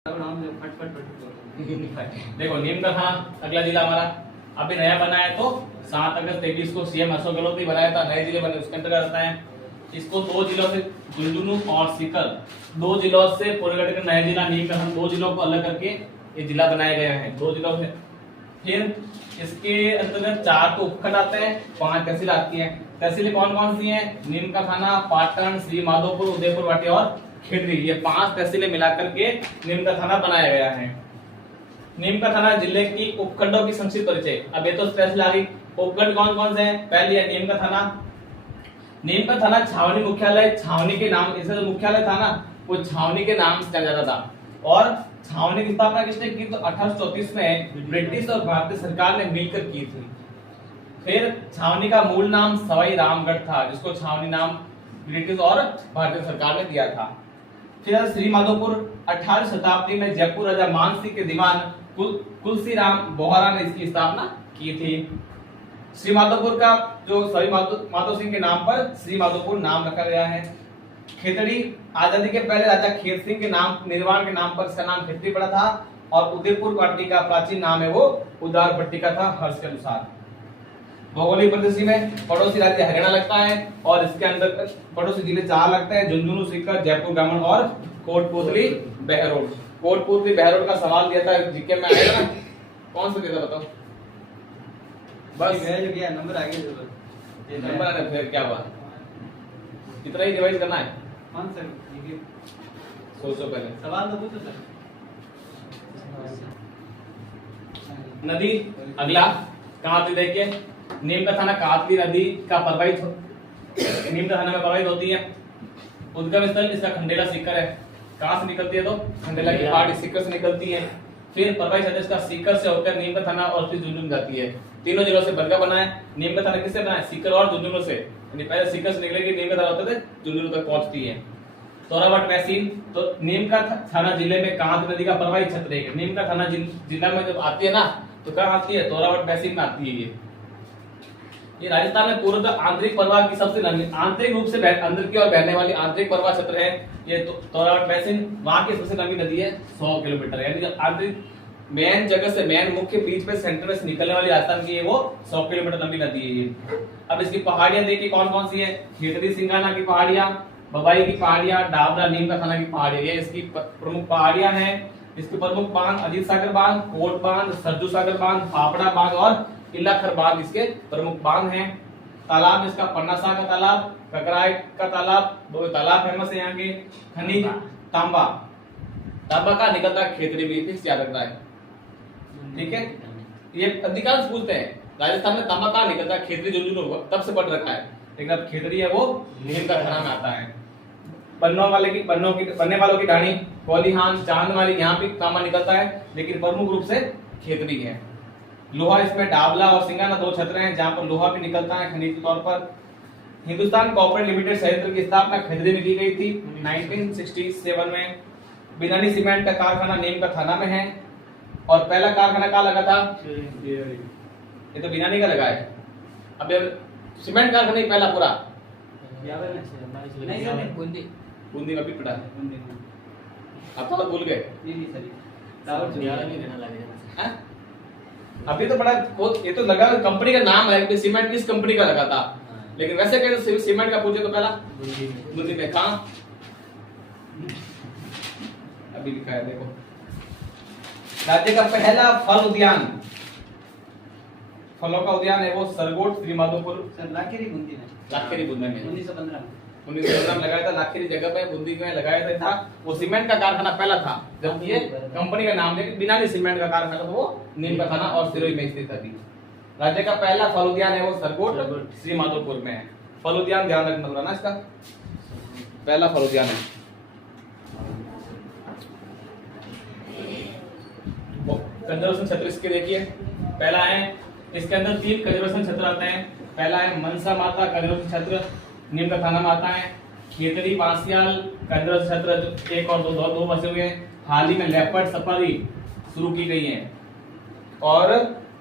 देखो नीम का थाना अगला जिला हमारा अभी नया बना है। तो 7 अगस्त 23 को सीएम अशोक गहलोत ने बनाया था। नए जिले बने उसके अंतर्गत आता है। इसको 2 जिलों से झुंझुनू और सीकर 2 जिलों से पूरे करके नया जिला नीम का थाना 2 जिलों को अलग करके ये जिला बनाए गए हैं 2 जिलों से। फिर इसके अंतर्गत 4 तो उपखंड आते हैं, 5 तहसील आती है। तहसीलें कौन कौन सी हैं? नीम का थाना, पाटन, श्री माधोपुर, उदयपुर वाटी और खेतड़ी। ये 5 तहसीलें मिलाकर के नीम का थाना बनाया गया है। नीम का थाना जिले की उपखंडों की संक्षिप्त परिचय। अब ये तो तहसील आ गई। उपखंड कौन कौन से हैं? पहली है नीम का थाना। नीम का थाना छावनी मुख्यालय, छावनी के नाम, इसका जो मुख्यालय था ना वो छावनी के नाम से जाना जाता था। और छावनी की स्थापना किसने की? तो 1834 में ब्रिटिश और भारतीय सरकार ने मिलकर की थी। फिर छावनी का मूल नाम सवाई रामगढ़ था, जिसको छावनी नाम ब्रिटिश और भारतीय सरकार ने दिया था। फिर श्री माधोपुर 18वीं शताब्दी में जयपुर राजा मानसिंह के दीवान तुलसीराम बोहरा ने इसकी स्थापना की थी। श्री माधोपुर का जो सवाई माधो सिंह के नाम पर श्री माधोपुर नाम रखा गया है। खेतड़ी आजादी के पहले राजा खेत सिंह के नाम निर्माण के नाम पर इसका नाम खेतड़ी पड़ा था। और उदयपुर पार्टी का प्राचीन नाम है वो उदार पट्टिका था हर्ष के अनुसार। भौगोलिक परिदृश्य में पड़ोसी राज्य हरियाणा लगता है और इसके अंदर पड़ोसी जिले 4 लगते हैं: झुंझुनू, सीकर, जयपुर ग्रामीण और कोटपुतली बहरोड। कोटपुतली बहरोड का सवाल दिया था जीके में आएगा ना, कौन सा दिया था बताओ? बस गया नंबर आ गया, नंबर आ गया। फिर क्या हुआ? कितना ही रिवाइज करना है? कौन सर? सोचो पहले, सवाल तो पूछो सर। नदी अगला कांतली। देखिए नीम का थाना कांतली नदी का प्रवाहित नीम का थाना में प्रवाहित होती है। उद्गम स्थल इसका खंडेला सीकर है। कहां से निकलती है? तो खंडेला की पहाड़ी सीकर से निकलती है। फिर प्रवाहित सतह इसका सीकर से होकर नीम का थाना और फिर झुंझुनू जाती है। तीनों जिलों से बनकर बना है। नीम का थाना किससे बना है? सीकर और झुंझुनू से। यानी पहले सीकर से निकलेगी, नीम का थाना होते थे झुंझुनू तक पहुंचती है। तोरावट तहसील। तो नीम का थाना जिले में कांत नदी का प्रवाहित क्षेत्र है। नीम का थाना जिला में जब आती है ना तो कहां आती है? तोरावट तहसील में आती है। ये राजस्थान में पूर्व आंतरिक प्रवाह की सबसे लंबी आंतरिक रूप से अंदर की ओर बहने वाली आंतरिक प्रवाह क्षेत्र है ये तोरावट तहसील। वहां की सबसे लंबी नदी है 100 किलोमीटर। यानी आंतरिक मेन जगह से मेन मुख्य बीच में सेंटर में से निकलने वाली राजस्थान की है वो 100 किलोमीटर लंबी नदी है ये। अब इसकी पहाड़ियां देखिए कौन कौन सी है? खेतड़ी सिंगाना की पहाड़ियां, बबाई की पहाड़ियां, डाबरा नीम का थाना की पहाड़ियां। ये इसकी प्रमुख पहाड़ियां हैं। इसके प्रमुख बांध अजीत सागर बांध, कोट बांध, सरजू सागर बांध, फाफड़ा बांध और इलाखर बांध इसके प्रमुख बांध हैं। तालाब इसका पन्नासा का तालाब, ककराय का तालाब, 2 तालाब फेमस है यहाँ के। खनिज तांबा, तांबा का निकलता खेतड़ी भी फिक्स याद रखना है, ठीक है? ये अधिकांश पूछते हैं राजस्थान में तांबा का निकलता है खेतड़ी झुंझुनू तब से पढ़ रखा है, लेकिन अब खेतड़ी है वो नीम का थाना में आता है। बनने वालों की ढाणी, कोलिहान, चांदमारी, यहाँ भी तांबा निकलता है लेकिन प्रमुख रूप से खेतड़ी है। लोहा इसमें डाबला और सिंगाना 2 क्षेत्र हैं जहां पर लोहा भी निकलता है खनिज के तौर पर। हिंदुस्तान कॉर्पोरेट लिमिटेड संयंत्र की स्थापना खेतड़ी में की गई थी 1967 में। बिनानी सीमेंट का कारखाना नीम का थाना में है। और पहला कारखाना कहाँ लगा था? ये तो बिनानी का लगा है। अब सीमेंट कारखाना पहला पूरा बूंदी में भी पड़ा है। अब तो भूल गए। अभी तो बड़ा ये तो लगा कंपनी का नाम है कि सीमेंट किस कंपनी का लगा था, लेकिन वैसे कहते सीमेंट का पूछे तो पहला बूंदी में। कहां अभी लिखा है देखो। राज्य का पहला फल उद्यान, फलों का उद्यान है वो सरगोट श्री माधोपुर लाखेरी बूंदी में 1915 में लगाया था। लाखेरी जगह पे बूंदी में लगाया था। वो सीमेंट का कारखाना पहला था जब ये कंपनी का नाम लेकिन बिना सीमेंट का कारखाना था वो नीम का थाना और सिरोही में स्थित थी। राज्य का पहला फल उद्यान है वो सरगोट श्री माधोपुर में है। फल उद्यान ध्यान रखना होगा ना, इसका पहला फल उद्यान है। कंजर्वेशन क्षेत्र इसके देखिए पहला है, इसके अंदर 3 कंजर्वेशन क्षेत्र आते हैं। पहला है मनसा माता कंजर्वेशन क्षेत्र नीम का थाना में आता है। खेतड़ी पासियाल कंजर्वेशन क्षेत्र 1 और 2 बसे हुए हैं। हाल ही में लेपर्ड सफारी शुरू की गई है। और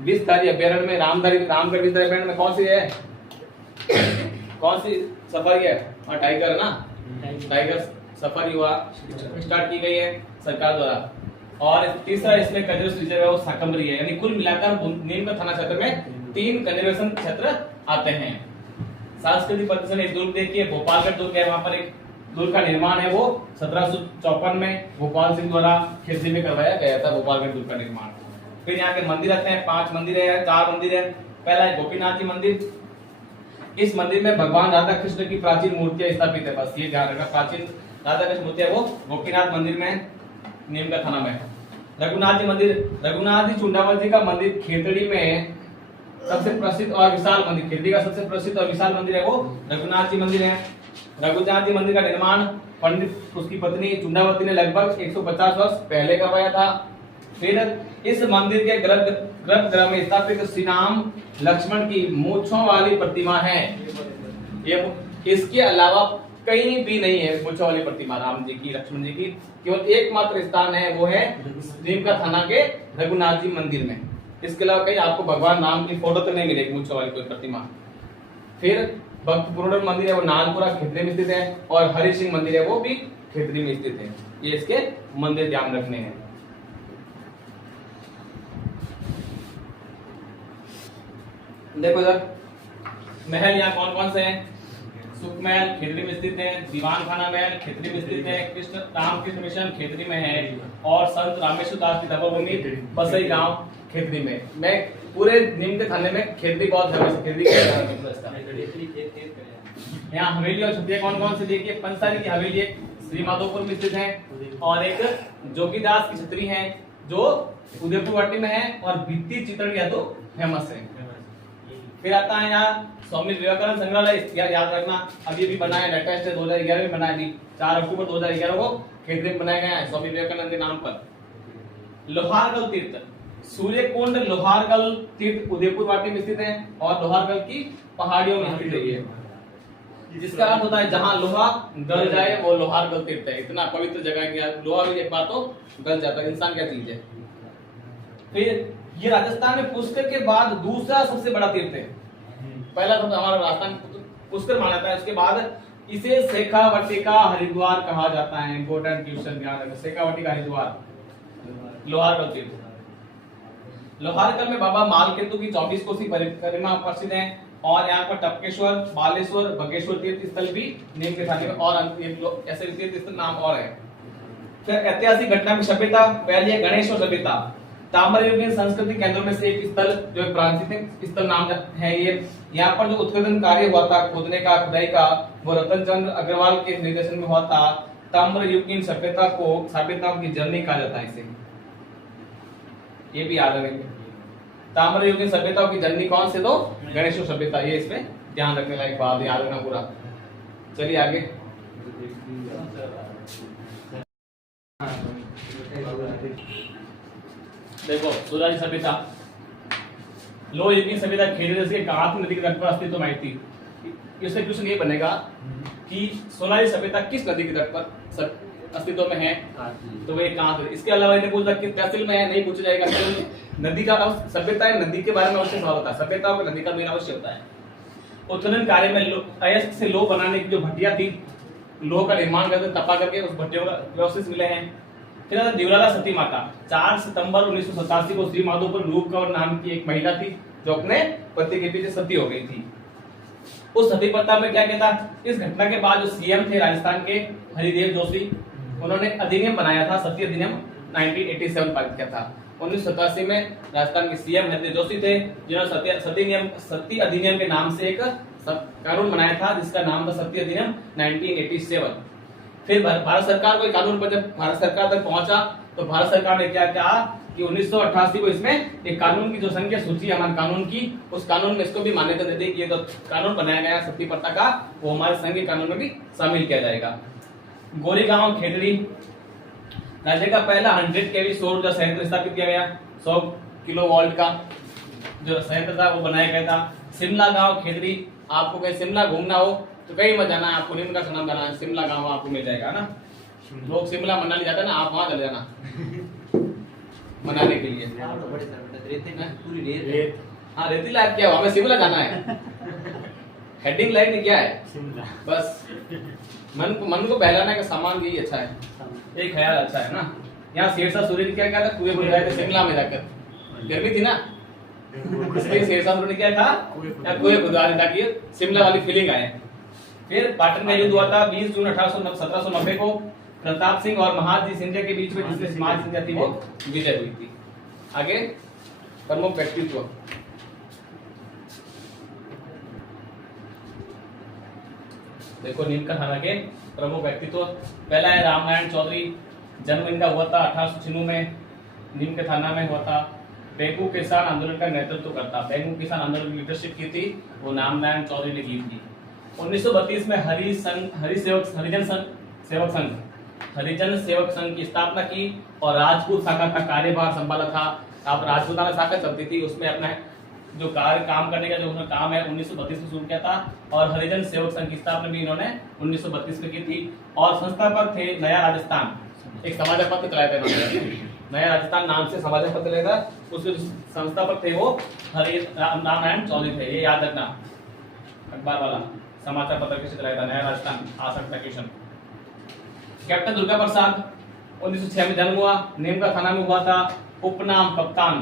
विषधारी अभ्यारण्य में रामगढ़ विषधारी अभ्यारण्य में कौन सी है? कौन सी सफारी है? टाइगर है ना, टाइगर सफारी हुआ स्टार्ट की गई है सरकार द्वारा। और तीसरा इसमें कंजर्वेशन रिजर्व है वो शाकंभरी है। यानी कुल मिलाकर नीमगढ़ थाना क्षेत्र में 3 कंजर्वेशन क्षेत्र आते हैं। सांस्कृतिक प्रदर्शन एक दुर्ग देखिए, भोपालगढ़ दुर्ग है, वहां पर एक दुर्ग का निर्माण है, वो 1754 में भोपाल सिंह द्वारा खेतरी में करवाया गया था भोपालगढ़ दुर्ग का निर्माण। फिर यहाँ के मंदिर आते हैं, 5 मंदिर है, 4 मंदिर है। पहला है गोपीनाथ जी मंदिर। इस मंदिर में भगवान राधा कृष्ण की प्राचीन मूर्तियां स्थापित है, बस ये ध्यान रखना, प्राचीन राधा कृष्ण मूर्तियां वो गोपीनाथ मंदिर में नीमगढ़ थाना में। रघुनाथ जी मंदिर, रघुनाथ जी चुंडावत जी का मंदिर खेतड़ी में सबसे प्रसिद्ध और विशाल मंदिर, खेतड़ी का सबसे प्रसिद्ध और विशाल मंदिर है वो रघुनाथ जी मंदिर है। रघुनाथ जी मंदिर का निर्माण पंडित उसकी पत्नी चुंडावती ने लगभग 150 वर्ष पहले करवाया था। फिर इस मंदिर के गर्भगृह में स्थापित श्री राम लक्ष्मण की मूंछों वाली प्रतिमा है। ये इसके अलावा कहीं भी नहीं है मूंछों वाली प्रतिमा राम जी की, लक्ष्मण जी की, केवल एकमात्र स्थान है वो है नीमगढ़ थाना के रघुनाथ जी मंदिर में। इसके अलावा कहीं आपको भगवान राम की फोटो तो नहीं मिलेगी मूंछों वाली कोई प्रतिमा। फिर भक्तपुर मंदिर है वो नानपुरा खेतरी में स्थित है, और हरि सिंह मंदिर है वो भी खेतरी में स्थित है। ये इसके मंदिर ध्यान रखने हैं। देखो सर, महल यहाँ कौन कौन से हैं? सुख महल खेतरी में स्थित है, दीवान खाना महल खेतरी में स्थित है, कृष्ण रामकृष्ण मिशन खेतरी में है, और संत रामेश्वर दास की तपोभूमि बसई गांव खेतरी में। मैं पूरे नीमगढ़ थाने में खेतरी बहुत फेमस, खेतरी यहाँ हवेली और छतिया कौन कौन से देखिए, पंसारी की हवेली एक श्री माधोपुर में स्थित है, और एक जोगीदास की छतरी है जो उदयपुर वाटी में है, और भित्ती चित्रण तो फेमस है। फिर आता है यहाँ स्वामी विवेकानंद संग्रहालय, याद रखना अभी भी बना है, लेटेस्ट है, 2011 में बना है जी, 4 अक्टूबर 2011 को खेतरी में बनाया गया है स्वामी विवेकानंद के नाम पर। लोहारगल तीर्थ, सूर्यकुंड लोहारगल तीर्थ उदयपुर वाटी में स्थित है, और लोहारगल की पहाड़ियों में स्थित है, जिसका अर्थ होता है जहां लोहा गल जाए वो लोहारगल तीर्थ है। इतना पवित्र जगह है कि लोहा भी एक बार तो गल जाता है, इंसान क्या चीज है। फिर ये राजस्थान में पुष्कर के बाद दूसरा सबसे बड़ा तीर्थ है। पहला तो हमारा राजस्थान पुष्कर माना जाता है, उसके बाद इसे शेखावटी का हरिद्वार कहा जाता है। इंपोर्टेंट क्वेश्चन ध्यान रखना, शेखावटी का हरिद्वार लोहारगल तीर्थ। लोहारगल में बाबा मालकेतु की 24 कोसी परिक्रमा प्रसिद्ध है, और यहाँ पर टपकेश्वर, बालेश्वर, बगेश्वर तीर्थ स्थल भी नीमगढ़ थाने में, और ऐसे तीर्थ स्थल नाम और है। फिर ऐतिहासिक घटना में सभ्यता, पहली है गणेश्वर सभ्यता, ताम्रयुगीन संस्कृति केंद्रों में से एक स्थल जो प्राचीन स्थल नाम है ये। यहाँ पर जो उत्खनन कार्य हुआ था, खोदने का, खुदाई का, वो रतन चंद्र अग्रवाल के निर्देशन में हुआ था। ताम्रयुगीन सभ्यताओं की जर्नी कहा जाता है इसे, ये भी याद रखेंगे। ताम्रयुगीन सभ्यताओं की जर्नी कौन से? तो गणेश्वर सभ्यता, ये इसमें ध्यान रखने लायक बात, याद रखना पूरा। चलिए आगे। देखो सोलहवीं सभ्यता, लोहयुगीन सभ्यता खेतड़ी के कांत नदी के तट पर अस्तित्व में आई थी। इससे क्वेश्चन ये बनेगा कि सोलहवीं सभ्यता किस नदी के तट पर अस्तित्व में है, तो वे कांत। इसके अलावा इन्हें पूछा कि तहसील में है, नहीं पूछा जाएगा। नदी का सभ्यता है, नदी के बारे में अवश्य सवाल होता है, सभ्यता और नदी का मेन अवश्य होता है। उत्खनन कार्य में अयस्क से लोह बनाने की जो भट्टियां थी, लोह का निर्माण करके तपा करके उस भट्टियों का व्यवस्थित मिले हैं। फिर देवलाला सती माता, 4 सितंबर 1987 को श्री माधोपुर रूप कौर नाम की एक महिला थी जो अपने पति के पीछे सती हो गई थी। उस सती प्रथा में क्या कहता, इस घटना के बाद जो सीएम थे राजस्थान के हरिदेव जोशी, उन्होंने अधिनियम बनाया था, सती अधिनियम 1987 पारित किया था। 1987 में राजस्थान के सीएम हरिदेव जोशी थे, जिन्होंने सती अधिनियम के नाम से एक कानून बनाया था जिसका नाम था सती अधिनियम 1987। फिर भारत सरकार को कानून पर जब भारत सरकार तक पहुंचा तो भारत सरकार ने क्या कहा कि 1988 को इसमें एक कानून की जो संख्या सूची है हमारे कानून की, उस कानून में इसको भी मान्यता दे दी कि ये तो कानून बनाया गया सती प्रथा का, वो हमारे संघीय कानून में भी शामिल किया जाएगा। गोरेगांव खेतड़ी, राज्य का पहला 100 kV सौर ऊर्जा संयंत्र स्थापित किया गया, 100 किलोवाट का जो संयंत्र था वो बनाया गया था। शिमला गांव खेतड़ी, आपको कहीं शिमला घूमना हो तो कहीं मत जाना है, आपको नीम का नाम जाना है, शिमला गांव आपको मिल जाएगा ना। लोग शिमला मनाली जाते हैं ना, आप वहां चले जाना मनाने के लिए। पूरी रेत, हाँ रेती लाइफ क्या हुआ, हमें शिमला जाना है। हेडिंग लाइन क्या है, बस मन को बहलाने का सामान यही अच्छा है, एक ख्याल अच्छा है ना। यहाँ शेरशाह सूरी ने क्या किया था, कुएं खुदवाए थे शिमला में जाकर, गर्मी थी ना, इसलिए शेरशाह सूरी ने क्या था, यहाँ कुएं खुदवा दी ताकि शिमला वाली फीलिंग आए। फिर पाटन का युद्ध हुआ था 20 जून 1790 को, प्रताप सिंह और महादजी सिंधिया के बीच में, जिसमें महादजी सिंधिया थी वो विजय हुई थी। आगे प्रमुख व्यक्तित्व, देखो नीम का थाना के प्रमुख व्यक्तित्व, पहला है रामनारायण चौधरी, जन्म इनका हुआ था 1896 में, नीम के थाना में हुआ था। बेगू किसान आंदोलन का नेतृत्व करता, बेगू किसान आंदोलन की लीडरशिप की थी वो रामनारायण चौधरी ने की थी। 1932 में हरिजन सेवक संघ की स्थापना की और राजपूत शाखा का कार्यभार संभाला था। अब राजपूताना शाखा चलती थी, उसमें अपना जो काम करने का जो उन्होंने काम है 1932 में शुरू किया था, और हरिजन सेवक संघ की स्थापना भी इन्होंने 1932 में की थी। और संस्थापक थे नया राजस्थान, एक समाचार पत्र चलाया था इन्होंने, नया राजस्थान नाम से समाचार पत्र चलाया था, उसके संस्थापक थे वो रामनारायण चौधरी थे, ये याद रखना, अखबार वाला समाचार पत्र कैसे चलाया था, नया राजस्थान आसक्त वैकेशन। कैप्टन दुर्गा प्रसाद 1906 में जन्म हुआ, नीम का थाना में हुआ था। उपनाम कप्तान,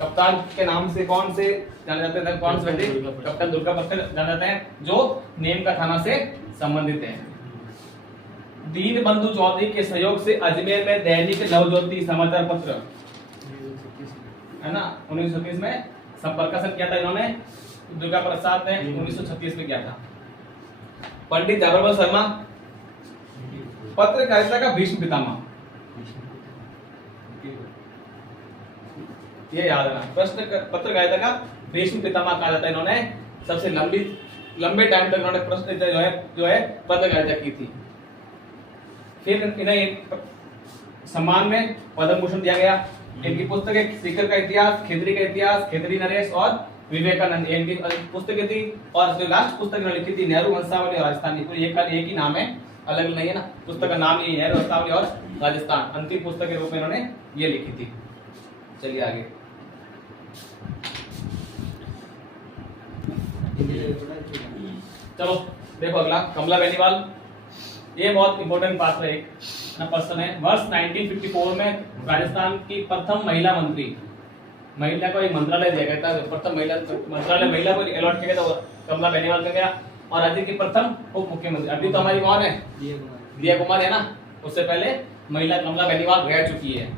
कप्तान के नाम से कौन से जाने जाते हैं, कौन से व्यक्ति, कप्तान दुर्गा प्रसाद जाने जाते हैं, जो नीम का थाना से संबंधित हैं। दीन बंधु चौधरी के सहयोग से अजमेर में दैनिक नवज्योति समाचार पत्र है ना 1936 में संपर्कासन किया था इन्होंने, दुर्गा प्रसाद ने 1936 में किया था। पंडित जाबरवल शर्मा पत्रकारिता का भीष्म पितामह, ये याद रखना, प्रश्न पत्रकारिता का भीष्म पितामह कहा जाता है। इन्होंने सबसे लंबे टाइम तक इन्होंने प्रश्न जो है पत्रकारिता की थी। फिर इन्हें सम्मान में पद्म भूषण दिया गया। इनकी पुस्तक है सीकर का इतिहास, खेतरी का इतिहास, खेतरी नरेश और विवेकानंद, इनकी पुस्तकें थी। और जो लास्ट पुस्तक इन्होंने लिखी थी नेहरू वंशावली और राजस्थानी, पूरी एक ही नाम है, अलग नहीं है ना, पुस्तक का नाम यही है नेहरू वंशावली और राजस्थान, अंतिम पुस्तक के रूप में इन्होंने ये लिखी थी। चलिए आगे, चलो देखो अगला कमला बेनीवाल, ये बहुत इंपॉर्टेंट पात्र है, एक पर्सन है। वर्ष 1954 में राजस्थान की प्रथम महिला मंत्री, महिला को एक मंत्रालय दिया गया था, प्रथम महिला मंत्रालय महिला को अलॉट किया गया था, कमला बेनीवाल का गया। और राज्य की प्रथम उप मुख्यमंत्री अभी तो हमारी कौन है, दिया कुमार है ना, उससे पहले महिला कमला बेनीवाल रह चुकी है।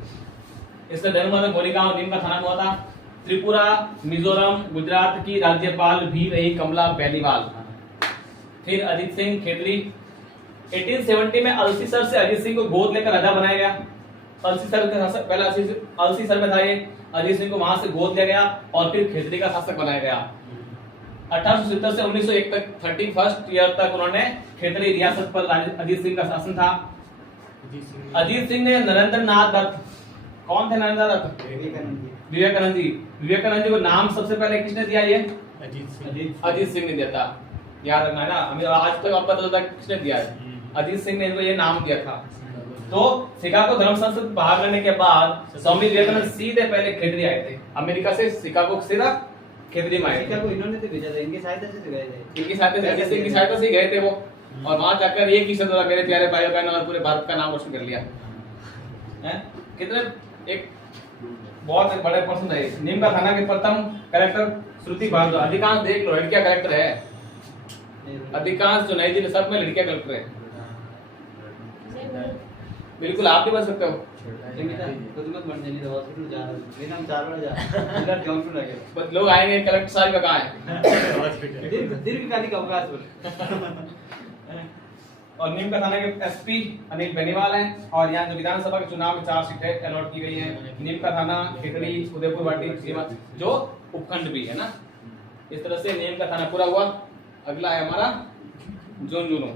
इसका जन्म गोलीगांव नीम का थाना में हुआ था। त्रिपुरा, मिजोरम, गुजरात की राज्यपाल भी रही कमला बेनीवाल। फिर अजीत सिंह खेतरी, 1870 में अल्सीसर से अजीत सिंह को गोद लेकर राजा बनाया गया। अल्सीसर के शासक पहला अल्सीसर में था ये, अजीत सिंह को वहां से गोद लिया गया और फिर खेतरी का शासक बनाया गया। 1870 से 1901 तक 31st ईयर तक उन्होंने खेतरी रियासत पर अजीत सिंह का शासन था। अजीत सिंह ने नरेंद्र नाथ दत्त, कौन थे नरेंद्र दत्त, विवेकानंद जी को नाम सबसे पहले किसने दिया, ये अजीत सिंह ने दिया था, याद रखना है ना, हमें आज तक आपको पता चलता किसने दिया है, अजीत सिंह ने इनको ये नाम दिया था। तो शिकागो धर्म संसद भाग लेने के बाद स्वामी विवेकानंद सीधे पहले खेतरी आए थे, अमेरिका से शिकागो सीधा खेतरी में आए थे। इन्होंने तो भेजा था, इनकी सहायता से गए थे, इनकी सहायता से, अजीत सिंह की सहायता से गए थे वो, और वहां जाकर एक ही शब्द मेरे प्यारे भाइयों बहनों और पूरे भारत का नाम रोशन कर लिया है। कितने एक बहुत बड़े पर्सन है। नीम का थाना के प्रथम कलेक्टर श्रुति भारद्वाज, अधिकांश देख लो लड़कियां कलेक्टर है, अधिकांश जो नई दिल्ली सब में लड़कियां कलेक्टर है। बिल्कुल आप भी बन सकते हो, लोग आएंगे कलेक्टर साहब का कहाँ है, दीर्घकालिक अवकाश। और नीम का थाना के एसपी अनिल बेनीवाल हैं। और यहाँ जो विधानसभा के चुनाव में 4 सीटें अलॉट की गई हैं। नीम का थाना, खेतड़ी, उदयपुर वाटी, सीमा जो उपखंड भी है ना। इस तरह से नीम का थाना पूरा हुआ। अगला है हमारा झुंझुनू।